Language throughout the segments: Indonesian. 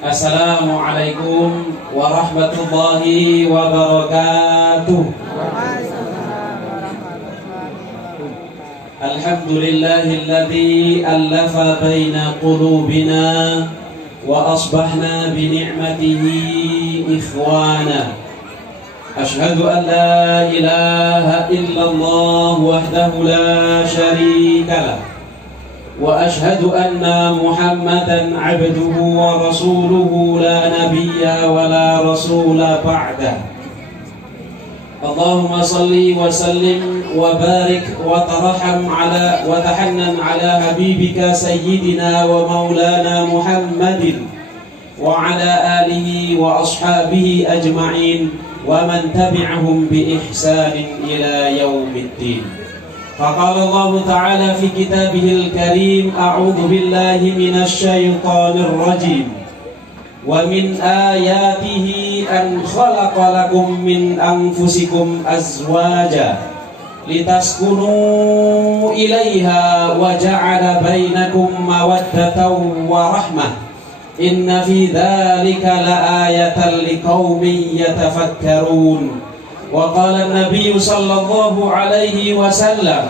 Assalamualaikum warahmatullahi wabarakatuh. Alhamdulillahilladzi allafa baina qulubina wa asbahna bi ni'matihi ikhwana. Ashhadu an la ilaha illallah wahdahu la syarika lah. Wa ashhadu anna Muhammadan abduhu wa rasuluhu la nabiyya wa la rasula ba'dah. Allahumma salli wa sallim wa barik wa tarham ala wa tahannan ala habibika sayyidina wa maulana Muhammadin wa ala alihi wa ashabihi ajma'in wa man tabi'ahum bi ihsanin ila yaumiddin. فقال الله تعالى في كتابه الكريم أعوذ بالله من الشيطان الرجيم ومن آياته أن خلق لكم من أنفسكم أزواجا لتسكنوا إليها وجعل بينكم مودة ورحمة إن في ذلك لآية لقوم يتفكرون. وقال النبي صلى الله عليه وسلم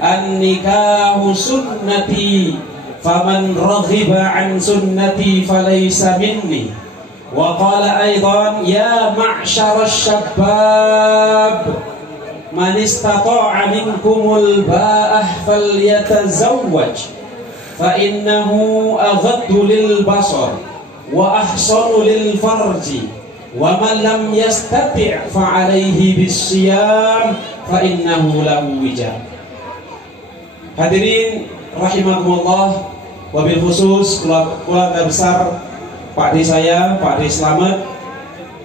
النكاح سنتي فمن رغب عن سنتي فليس مني. وقال أيضا يا معشر الشباب من استطاع منكم الباءة فليتزوج فإنه أغض للبصر وأحصن للفرج وَمَنْ لَمْ يَسْتَطِعْ فَعَلَيْهِ بِالصِّيَامِ فَإِنَّهُ لَهُ وِجَاءٌ. Hadirin rahimakumullah, wabil khusus keluarga besar Pak D saya, Pak D Slamet,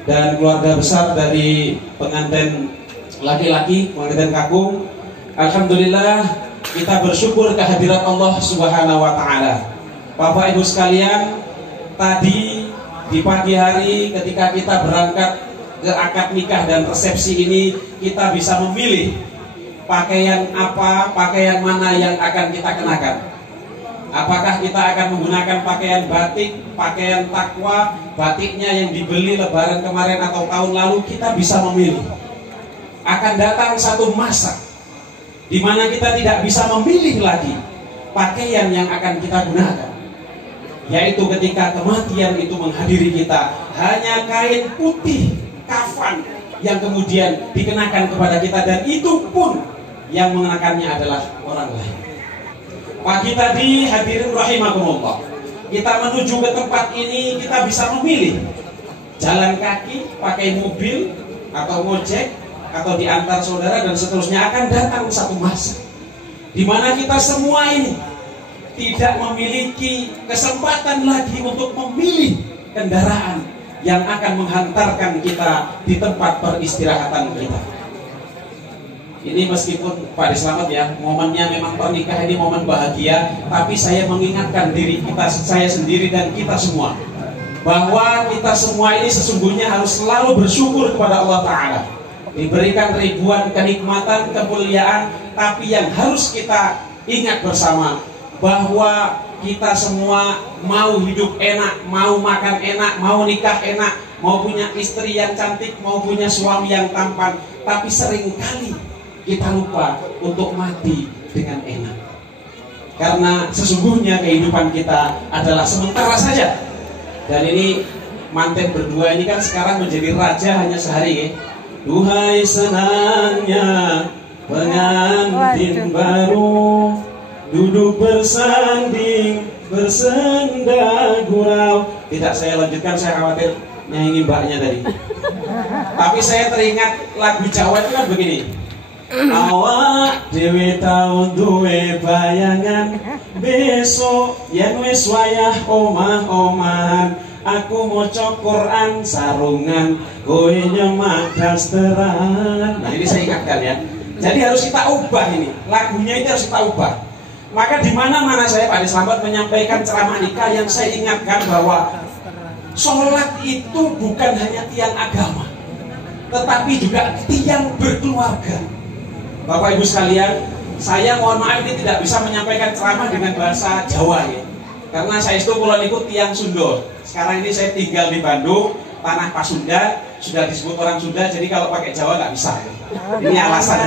dan keluarga besar dari pengantin laki-laki, pengantin kakung. Alhamdulillah kita bersyukur kehadirat Allah Subhanahu wa taala. Bapak Ibu sekalian, tadi di pagi hari ketika kita berangkat ke akad nikah dan resepsi ini, kita bisa memilih pakaian apa, pakaian mana yang akan kita kenakan. Apakah kita akan menggunakan pakaian batik, pakaian takwa, batiknya yang dibeli lebaran kemarin atau tahun lalu, kita bisa memilih. Akan datang satu masa di mana kita tidak bisa memilih lagi pakaian yang akan kita gunakan, yaitu ketika kematian itu menghadiri kita. Hanya kain putih kafan yang kemudian dikenakan kepada kita, dan itu pun yang mengenakannya adalah orang lain. Pagi tadi hadirin rahimakumullah, kita menuju ke tempat ini kita bisa memilih jalan kaki, pakai mobil atau ngojek atau diantar saudara dan seterusnya. Akan datang satu masa di mana kita semua ini tidak memiliki kesempatan lagi untuk memilih kendaraan yang akan menghantarkan kita di tempat peristirahatan kita. Ini meskipun Pak Selamat ya, momennya memang pernikahan ini momen bahagia, tapi saya mengingatkan diri kita, saya sendiri dan kita semua, bahwa kita semua ini sesungguhnya harus selalu bersyukur kepada Allah Ta'ala. Diberikan ribuan kenikmatan, kemuliaan, tapi yang harus kita ingat bersama, bahwa kita semua mau hidup enak, mau makan enak, mau nikah enak, mau punya istri yang cantik, mau punya suami yang tampan, tapi seringkali kita lupa untuk mati dengan enak. Karena sesungguhnya kehidupan kita adalah sementara saja. Dan ini manten berdua ini kan sekarang menjadi raja hanya sehari ya. Duhai senangnya pengantin baru, duduk bersanding, bersenda gurau. Tidak saya lanjutkan, saya khawatir nyanyi mbaknya tadi. Tapi saya teringat lagu Jawa itu kan begini. Awak dewe tau duwe bayangan, besok yen wis wayah omah-omahan, aku maca Quran sarungan, kowe nyemak dasteran. Nah ini saya ingatkan ya. Jadi harus kita ubah ini, lagunya ini harus kita ubah. Maka di mana-mana saya Pak Selamat menyampaikan ceramah nikah, yang saya ingatkan bahwa sholat itu bukan hanya tiang agama, tetapi juga tiang berkeluarga. Bapak Ibu sekalian, saya mohon maaf ini tidak bisa menyampaikan ceramah dengan bahasa Jawa ya. Karena saya itu kalau ikut tiang Sunda. Sekarang ini saya tinggal di Bandung, tanah Pasunda, sudah disebut orang Sunda, jadi kalau pakai Jawa nggak bisa. Ini alasan.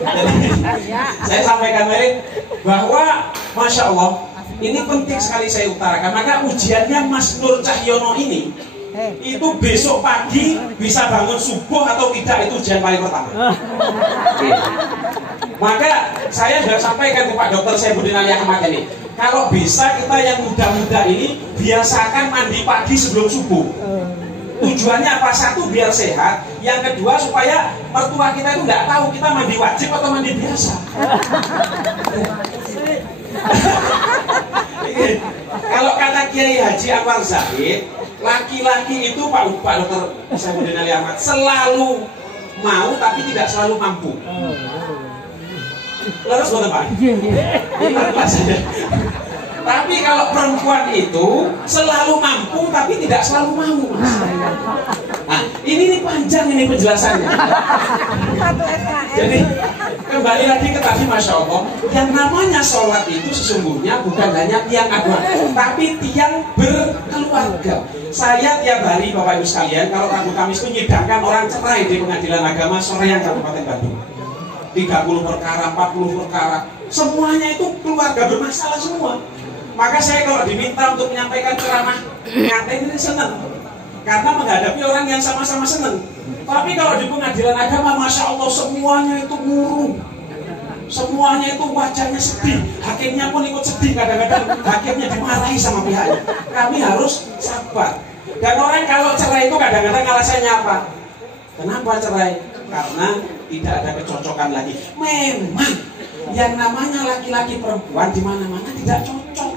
Jadi, saya sampaikan bahwa Masya Allah, ini penting sekali saya utarakan. Maka ujiannya Mas Nur Cahyono ini, itu besok pagi bisa bangun subuh atau tidak, itu ujian paling pertama. Maka saya sudah sampaikan ke Pak Dokter Saifuddin Ali Ahmad ini, kalau bisa kita yang muda-muda ini biasakan mandi pagi sebelum subuh. Tujuannya apa? Satu, biar sehat. Yang kedua, supaya mertua kita itu nggak tahu kita mandi wajib atau mandi biasa. Kalau kata Kiai Haji Anwar Zahid, laki-laki itu Pak Dokter Saifuddin Ali Ahmad selalu mau tapi tidak selalu mampu. Lalu buat apa? Ini saja. Tapi kalau perempuan itu selalu mampu tapi tidak selalu mau, Mas. Nah, ini panjang ini penjelasannya. Jadi kembali lagi ke tadi, Masya Allah, yang namanya sholat itu sesungguhnya bukan hanya tiang agama, tapi tiang berkeluarga. Saya tiap hari, Bapak Ibu sekalian, kalau Rabu Kamis itu nyidangkan orang cerai di Pengadilan Agama Soreang Kabupaten Bandung. 30 perkara, 40 perkara, semuanya itu keluarga bermasalah semua. Maka saya kalau diminta untuk menyampaikan ceramah ngatain ini senang, karena menghadapi orang yang sama-sama senang. Tapi kalau di Pengadilan Agama, Masya Allah, semuanya itu murung, semuanya itu wajahnya sedih, hakimnya pun ikut sedih, kadang-kadang hakimnya dimarahi sama pihaknya. Kami harus sabar. Dan orang kalau cerai itu kadang-kadang alasannya apa? Kenapa cerai? Karena tidak ada kecocokan lagi. Memang yang namanya laki-laki perempuan di mana-mana tidak cocok.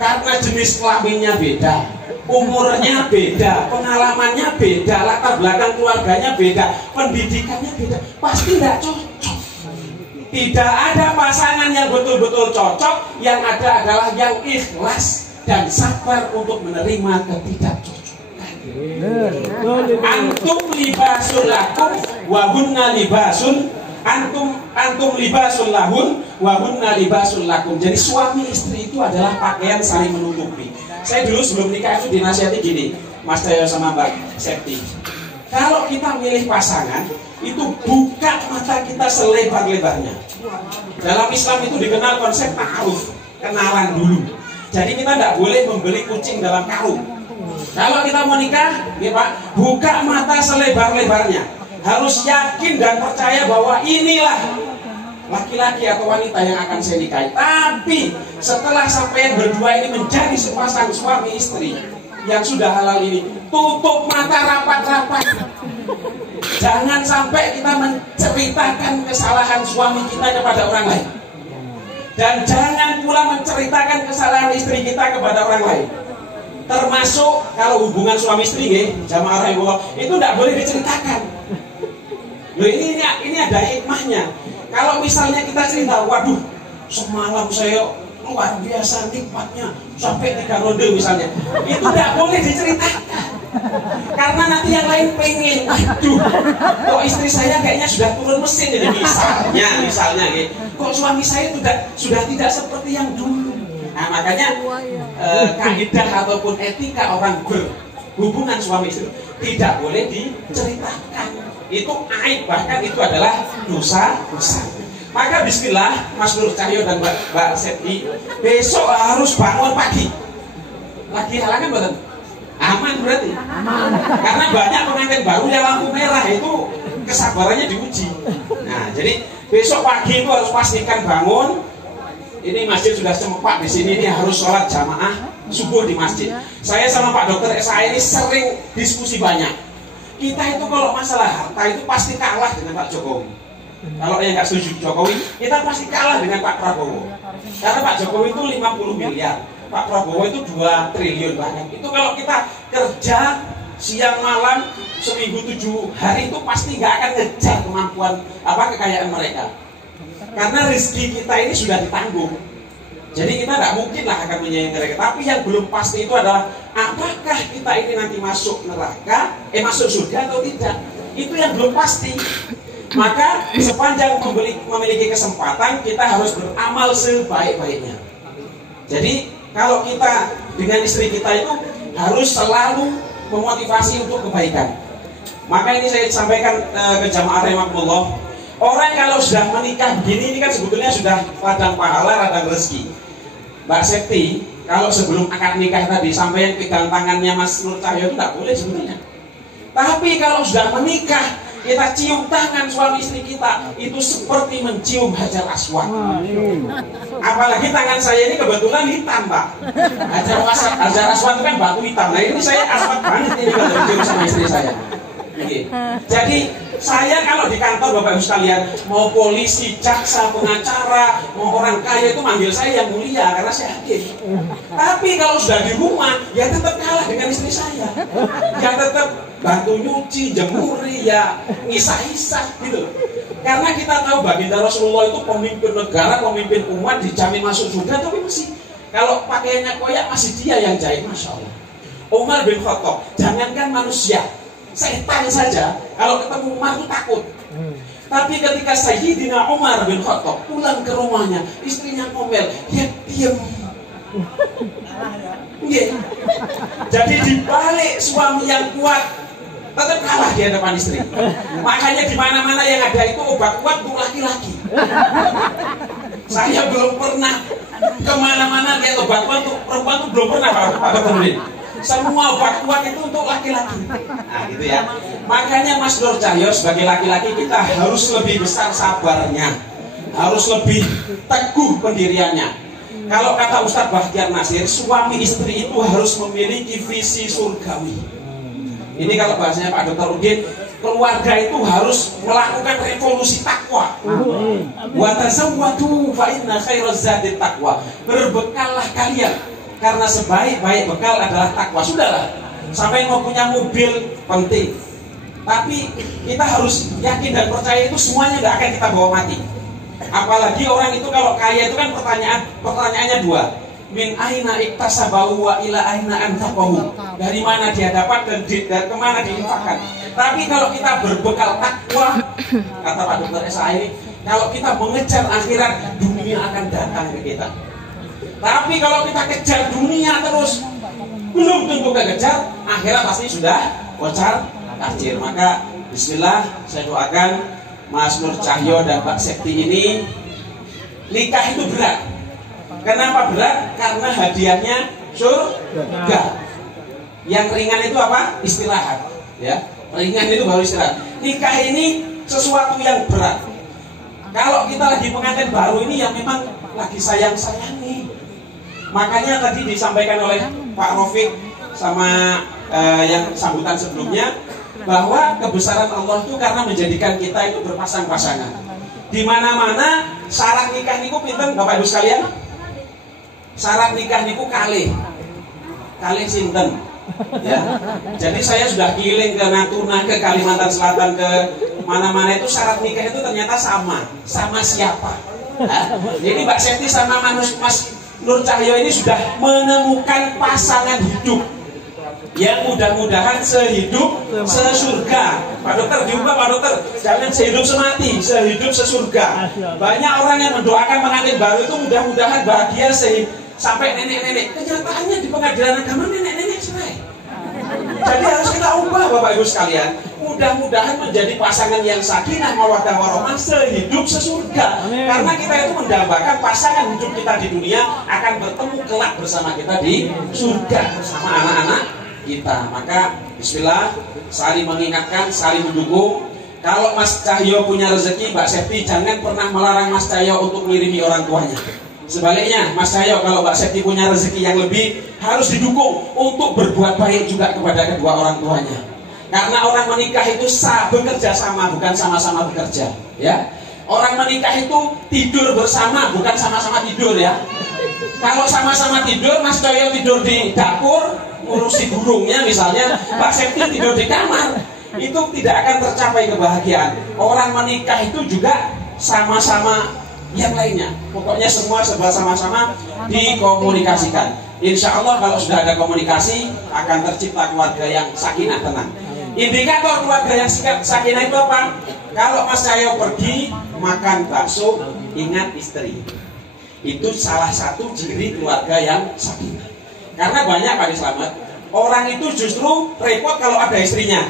Karena jenis kelaminnya beda, umurnya beda, pengalamannya beda, latar belakang keluarganya beda, pendidikannya beda, pasti tidak cocok. Tidak ada pasangan yang betul-betul cocok, yang ada adalah yang ikhlas dan sabar untuk menerima ketidakcocokan. Antum libasul lakum wa hunna libasun, antum libasul lahun wa hunna libasul lakum. Jadi suami istri itu adalah pakaian saling menutupi. Saya dulu sebelum nikah itu dinasihati gini, Mas Dayo sama Mbak Septi, kalau kita milih pasangan itu buka mata kita selebar-lebarnya. Dalam Islam itu dikenal konsep ta'aruf, kenalan dulu. Jadi kita tidak boleh membeli kucing dalam karung. Kalau kita mau nikah, ya Pak, buka mata selebar-lebarnya. Harus yakin dan percaya bahwa inilah laki-laki atau wanita yang akan saya nikahi. Tapi setelah sampai berdua ini menjadi sepasang suami istri yang sudah halal ini, tutup mata rapat-rapat. Jangan sampai kita menceritakan kesalahan suami kita kepada orang lain. Dan jangan pula menceritakan kesalahan istri kita kepada orang lain. Termasuk kalau hubungan suami istri, jamaah rahimahullah, itu tidak boleh diceritakan. Loh, ini ada hikmahnya. Kalau misalnya kita cerita, waduh, semalam saya luar biasa nikmatnya sampai 3 ronde misalnya, itu tidak boleh diceritakan. Karena nanti yang lain pengen, aduh, kok istri saya kayaknya sudah turun mesin ini misalnya, kok suami saya sudah tidak seperti yang dulu. Nah, makanya kaidah ataupun etika orang berhubungan suami istri tidak boleh diceritakan. Itu aib, bahkan itu adalah dosa besar. Maka bismillah, Mas Nur Cahyo dan Mbak Septi, besok harus bangun pagi. Lagi halangan betul? Aman berarti? Aman. Karena banyak pengantin baru yang lampu merah itu kesabarannya diuji. Nah, jadi besok pagi itu harus pastikan bangun. Ini masjid sudah sempat di sini, ini harus sholat jamaah subuh di masjid. Saya sama Pak Dokter SA ini sering diskusi banyak. Kita itu kalau masalah harta itu pasti kalah dengan Pak Jokowi. Kalau yang nggak setuju Jokowi, kita pasti kalah dengan Pak Prabowo. Karena Pak Jokowi itu 50 miliar, Pak Prabowo itu 2 triliun bahkan. Itu kalau kita kerja siang malam seminggu 7 hari itu pasti nggak akan ngejar kemampuan kekayaan mereka. Karena rezeki kita ini sudah ditanggung. Jadi kita tidak mungkin lah akan menyayangi mereka. Tapi yang belum pasti itu adalah apakah kita ini nanti masuk neraka, masuk surga atau tidak. Itu yang belum pasti. Maka sepanjang memiliki kesempatan, kita harus beramal sebaik-baiknya. Jadi kalau kita dengan istri kita itu harus selalu memotivasi untuk kebaikan. Maka ini saya sampaikan ke jamaah rahimakumullah. Orang kalau sudah menikah begini, ini kan sebetulnya sudah ladang pahala, ladang rezeki. Mbak Septi, kalau sebelum akad nikah tadi sampai yang pegang tangannya Mas Nur Cahyo itu tidak boleh sebetulnya. Tapi kalau sudah menikah, kita cium tangan suami istri kita, itu seperti mencium Hajar Aswad. Apalagi tangan saya ini kebetulan hitam, Pak. Hajar Aswad itu kan batu hitam. Nah ini saya aswad banget ini kalau mencium sama istri saya. Jadi saya kalau di kantor Bapak Ibu sekalian, mau polisi, jaksa, pengacara, mau orang kaya itu manggil saya yang mulia karena saya hakim. Tapi kalau sudah di rumah, ya tetap kalah dengan istri saya. Ya tetap bantu nyuci, jemuri, ya ngisah-ngisah gitu. Karena kita tahu baginda Rasulullah itu pemimpin negara, pemimpin umat, dijamin masuk surga, tapi masih kalau pakaiannya koyak masih dia yang jahit, Masya Allah. Umar bin Khattab, jangankan manusia, setan saja kalau ketemu Umar itu takut. Tapi ketika Sayyidina Umar bin Khattab pulang ke rumahnya, istrinya ngomel, dia diam. Jadi dibalik suami yang kuat tetap kalah di hadapan istri. Makanya di mana-mana yang ada itu obat kuat untuk laki-laki. Saya belum pernah kemana-mana lihat obat kuat untuk perempuan itu belum pernah, Pak Dokter. Semua obat kuat itu untuk laki-laki. Nah gitu ya. Makanya Mas Nur Cahyo sebagai laki-laki kita harus lebih besar sabarnya, harus lebih teguh pendiriannya. Kalau kata Ustadz Bahtiar Nasir, suami istri itu harus memiliki visi surgawi. Ini kalau bahasanya Pak Dr. Udin, keluarga itu harus melakukan revolusi takwa. Wa tazawwadu fa inna khairaz zadi taqwa. Berbekallah kalian karena sebaik-baik bekal adalah takwa. Sudahlah, sampai mau punya mobil penting, tapi kita harus yakin dan percaya itu semuanya nggak akan kita bawa mati. Apalagi orang itu kalau kaya itu kan pertanyaannya dua. Min aina iktasabahu wa ila aina anfaqahu. Dari mana dia dapat dan kemana diinfakkan. Tapi kalau kita berbekal takwa, kata Pak Dr. S.A. ini, kalau kita mengejar akhirat, dunia akan datang ke kita. Tapi kalau kita kejar dunia terus, belum tentu kejar, akhirat pasti sudah kocar kacir. Maka bismillah, saya doakan Mas Nur Cahyo dan Mbak Septi ini, nikah itu berat. Kenapa berat? Karena hadiahnya surga. Yang ringan itu apa? Istirahat. Ya, ringan itu baru istirahat. Nikah ini sesuatu yang berat. Kalau kita lagi pengantin baru ini yang memang lagi sayang-sayangi. Makanya tadi disampaikan oleh Pak Rafiq sama yang sambutan sebelumnya, bahwa kebesaran Allah itu karena menjadikan kita itu berpasang-pasangan. Di mana-mana syarat nikah niku pinten Bapak Ibu sekalian? Syarat nikah niku kalih sinten, ya. Jadi saya sudah keliling ke Natuna, ke Kalimantan Selatan, ke mana-mana itu syarat nikah itu ternyata sama siapa? Nah, jadi Mbak Septi sama Mas Nur Cahyo ini sudah menemukan pasangan hidup yang mudah-mudahan sehidup sesurga. Pak Dokter diubah, Pak Dokter, jangan sehidup semati, sehidup sesurga. Banyak orang yang mendoakan pengantin baru itu mudah-mudahan bahagia sampai nenek-nenek. Kenyataannya di pengadilan agama nenek-nenek cerai. Jadi harus kita ubah Bapak Ibu sekalian. Mudah-mudahan menjadi pasangan yang sakinah mawaddah warahmah, sehidup sesurga. Karena kita itu mendambakan pasangan hidup kita di dunia akan bertemu kelak bersama kita di surga bersama anak-anak kita. Maka bismillah, saling mengingatkan, saling mendukung. Kalau Mas Cahyo punya rezeki, Mbak Septi jangan pernah melarang Mas Cahyo untuk ngirimi orang tuanya. Sebaliknya, Mas Cahyo kalau Mbak Septi punya rezeki yang lebih, harus didukung untuk berbuat baik juga kepada kedua orang tuanya. Karena orang menikah itu bekerja sama, bukan sama-sama bekerja, ya. Orang menikah itu tidur bersama, bukan sama-sama tidur, ya. Kalau sama-sama tidur, Mas Cahyo tidur di dapur, ngurusi burungnya misalnya, Mbak Septi tidur di kamar, itu tidak akan tercapai kebahagiaan. Orang menikah itu juga sama-sama yang lainnya. Pokoknya semua sama-sama dikomunikasikan. Insya Allah kalau sudah ada komunikasi, akan tercipta keluarga yang sakinah, tenang. Indikator keluarga yang sakinah itu apa? Kalau Mas Cahyo pergi makan bakso, ingat istri. Itu salah satu ciri keluarga yang sakinah. Karena banyak Pak Slamet, orang itu justru repot kalau ada istrinya.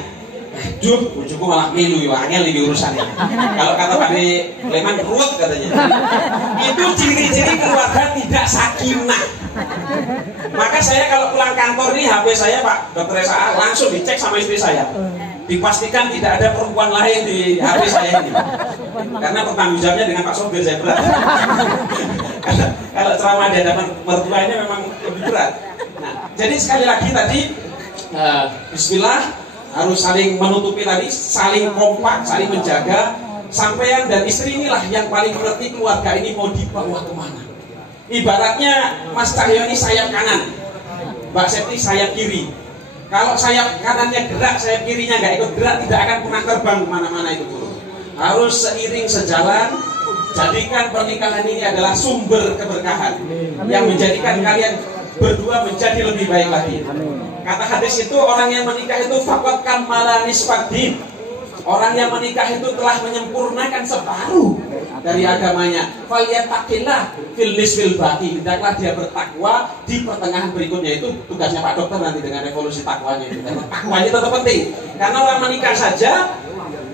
Aduh, bojoku malah milu ya, angel iki urusannya. Kalau kata Pak Leman ruwet katanya. Itu ciri-ciri keluarga tidak sakinah. Maka saya kalau pulang kantor nih, HP saya Pak Dr. Esa langsung dicek sama istri saya. Dipastikan tidak ada perempuan lain di HP saya ini. Karena pertanggungjawabnya dengan Pak Sopir saya berat. Kalau ceramah di hadapan mertuanya memang lebih berat. Nah, jadi sekali lagi tadi bismillah, harus saling menutupi tadi, saling kompak, saling menjaga. Sampean dan istri inilah yang paling mengerti keluarga ini mau dibawa kemana. Ibaratnya Mas Cahyo ini sayap kanan, Mbak Septi sayap kiri. Kalau sayap kanannya gerak, sayap kirinya nggak ikut gerak, tidak akan pernah terbang kemana-mana itu dulu. Harus seiring sejalan. Jadikan pernikahan ini adalah sumber keberkahan yang menjadikan kalian berdua menjadi lebih baik lagi. Kata hadis itu, orang yang menikah itu faqad kamala nisfaddin. Orang yang menikah itu telah menyempurnakan separuh dari agamanya. Falyattaqillah fil nisfil baqi. Hendaklah dia bertakwa di pertengahan berikutnya. Itu tugasnya Pak Dokter nanti dengan revolusi takwanya itu. Karena takwanya tetap penting. Karena orang menikah saja,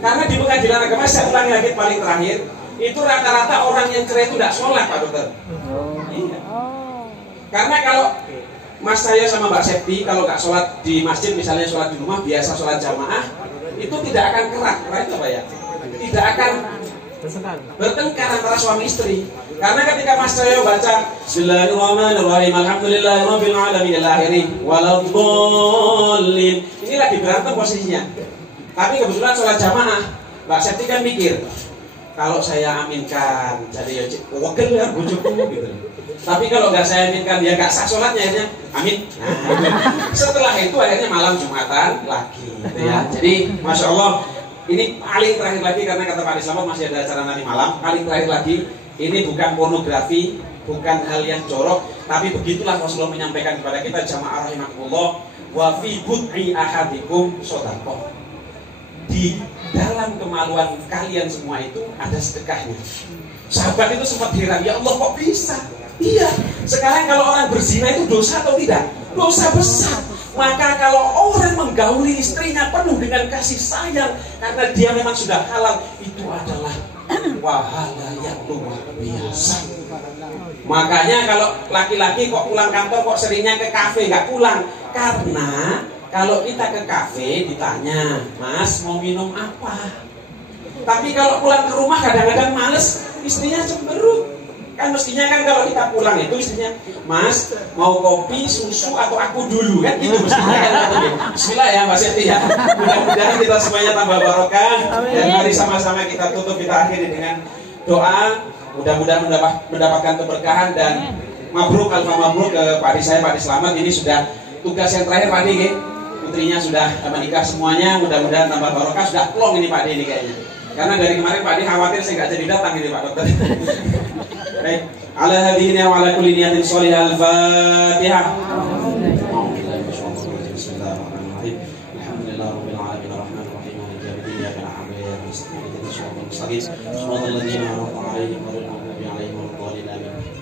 karena di pengadilan agama, saya ulangi lagi paling terakhir, itu rata-rata orang yang cerai itu tidak sholat Pak Dokter. Iya. Karena kalau Mas saya sama Mbak Septi kalau nggak sholat di masjid, misalnya sholat di rumah, biasa sholat jamaah, itu tidak akan kerak itu apa ya? Tidak akan bertengkar antara suami istri. Karena ketika Mas saya baca Bismillahirrahmanirrahim, Alhamdulillahirabbil alamin al-akhirin waladhdallin, ini lagi berantem posisinya. Tapi kebetulan sholat jamaah, Mbak Septi kan mikir, kalau saya aminkan, jadi ya wegel ya bojoku gitu. Tapi kalau nggak saya aminkan, dia nggak sah sholatnya, akhirnya amin. Nah, setelah itu akhirnya malam Jumatan lagi, gitu ya. Jadi Masya Allah, ini paling terakhir lagi, karena kata Pak Slamet masih ada acara nanti malam. Paling terakhir lagi, ini bukan pornografi, bukan hal yang jorok, tapi begitulah Rasulullah menyampaikan kepada kita, jamaah rahimakumullah, wa fi bud'i ahadikum shadaqah. Di dalam kemaluan kalian semua itu ada sedekahnya. Sahabat itu sempat heran, ya Allah kok bisa? Iya, sekarang kalau orang berzina itu dosa atau tidak? Dosa besar. Maka kalau orang menggauli istrinya penuh dengan kasih sayang karena dia memang sudah halal, itu adalah pahala yang luar biasa. Makanya kalau laki-laki kok pulang kantor kok seringnya ke kafe, nggak pulang. Karena kalau kita ke kafe ditanya, Mas mau minum apa? Tapi kalau pulang ke rumah kadang-kadang males, istrinya cemberut. Kan mestinya kan kalau kita pulang itu istrinya, Mas mau kopi, susu atau aku dulu, kan gitu mestinya kan. Bismillah ya Mbak Siti ya. Mudah-mudahan kita semuanya tambah barokah. Dan mari sama-sama kita tutup, kita akhiri dengan doa. Mudah-mudahan mendapatkan keberkahan dan mabruk, alfa mabruk ke Pak Adi saya, Pak Adi Slamet. Ini sudah tugas yang terakhir Pak Adi, putrinya sudah menikah semuanya. Mudah-mudahan tambah barokah. Sudah plong ini Pak Adi ini kayaknya. Karena dari kemarin Pak Adi khawatir saya nggak jadi datang ini Pak Dokter. Baik, ala hadhihi wa ala kulli niyatin shalihah al-Fatihah. Bismillahirrahmanirrahim. Alhamdulillahirabbil alamin arrahmanir rahim maliki yaumiddin iyyaka na'budu wa iyyaka nasta'in ihdinas siratal mustaqim. Shiratal ladzina an'amta 'alaihim ghairil maghdubi 'alaihim waladdallin.